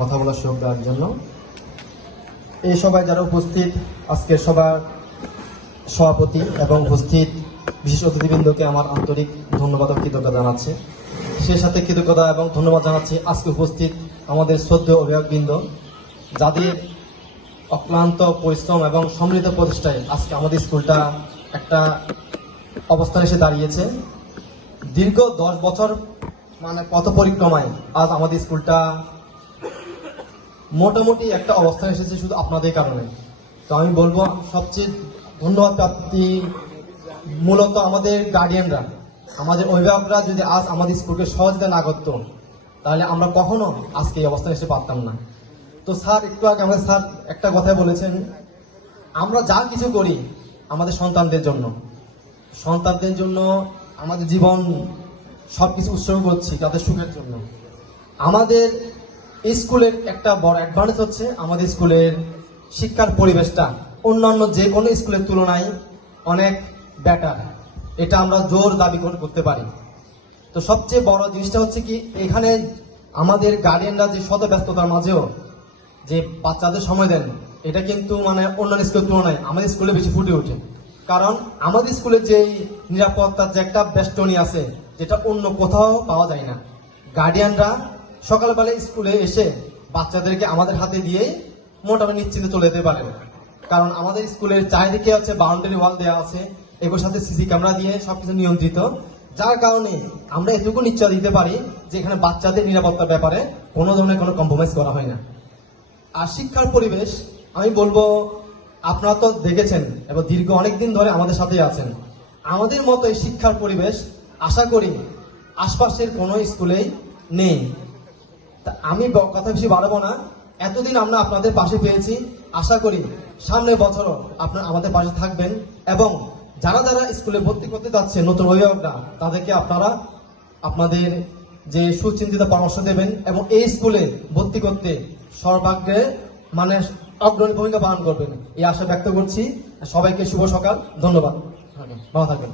কথা বলার সুযোগ দেওয়ার জন্য। এই সভায় যারা উপস্থিত, আজকের সভার সভাপতি এবং উপস্থিত বিশেষ অতিথিবৃন্দকে আমার আন্তরিক ধন্যবাদ ও কৃতজ্ঞতা জানাচ্ছি। সেই সাথে কৃতজ্ঞতা এবং ধন্যবাদ জানাচ্ছি আজকে উপস্থিত আমাদের শ্রদ্ধেয় অভিভাবকবৃন্দ, যাদের অক্লান্ত পরিশ্রম এবং সমৃদ্ধ প্রচেষ্টায় আজকে আমাদের স্কুলটা একটা অবস্থানে এসে দাঁড়িয়েছে। দীর্ঘ 10 বছর পথ পরিক্রমায় আজ আমাদের স্কুলটা মোটামুটি একটা অবস্থানে এসেছে শুধু আপনাদের কারণে। তো আমি বলবো সবচেয়ে ধন্যবাদ প্রাপ্তি মূলত আমাদের গার্ডিয়ানরা, আমাদের অভিভাবকরা যদি আজ আমাদের স্কুলকে সহযোগিতা না করতো তাহলে আমরা কখনো আজকে এই অবস্থানে এসে পারতাম না। তো স্যার একটু আগে আমাদের স্যার একটা কথাই বলেছেন, আমরা যা কিছু করি আমাদের সন্তানদের জন্য আমাদের জীবন সবকিছু উৎসর্গ করছি তাদের সুখের জন্য। আমাদের স্কুলের একটা বড় অ্যাডভান্টেজ হচ্ছে আমাদের স্কুলের শিক্ষার পরিবেশটা অন্যান্য যে কোনো স্কুলের তুলনায় অনেক বেটার, এটা আমরা জোর দাবি করতে পারি। তো সবচেয়ে বড় জিনিসটা হচ্ছে কি, এখানে আমাদের গার্ডিয়ানরা যে শত ব্যস্ততার মাঝেও যে বাচ্চাদের সময় দেন, এটা কিন্তু অন্যান্য স্কুলের তুলনায় আমাদের স্কুলে বেশি ফুটে ওঠে। কারণ আমাদের স্কুলে যে নিরাপত্তার যে একটা বেষ্টনী আছে, যেটা অন্য কোথাও পাওয়া যায় না। গার্ডিয়ানরা সকালবেলা স্কুলে এসে বাচ্চাদেরকে আমাদের হাতে দিয়ে মোটামুটি নিশ্চিন্তে চলে যেতে পারে। কারণ আমাদের স্কুলের চারিদিকে হচ্ছে বাউন্ডারি ওয়াল দেওয়া আছে, এগুলোর সাথে সিসি ক্যামেরা দিয়ে সবকিছু নিয়ন্ত্রিত, যার কারণে আমরা এটুকু নিশ্চয় দিতে পারি যে এখানে বাচ্চাদের নিরাপত্তার ব্যাপারে কোনো ধরনের কোনো কম্প্রোমাইজ করা হয় না। আর শিক্ষার পরিবেশ আমি বলবো, আপনারা তো দেখেছেন এবং দীর্ঘ অনেকদিন ধরে আমাদের সাথেই আছেন। আমাদের মতো এই শিক্ষার পরিবেশ আশা করি আশপাশের কোনো স্কুলেই নেই। আমি কথা বেশি বাড়াবো না, এতদিন আমরা আপনাদের পাশে পেয়েছি, আশা করি সামনের বছরও আপনারা আমাদের পাশে থাকবেন এবং যারা যারা স্কুলে ভর্তি করতে যাচ্ছে নতুন অভিভাবকরা, তাদেরকে আপনারা আপনাদের যে সুচিন্তিত পরামর্শ দেবেন এবং এই স্কুলে ভর্তি করতে সর্বাগ্রে অগ্রণী ভূমিকা পালন করবেন, এই আশা ব্যক্ত করছি। সবাইকে শুভ সকাল, ধন্যবাদ, ভালো থাকবেন।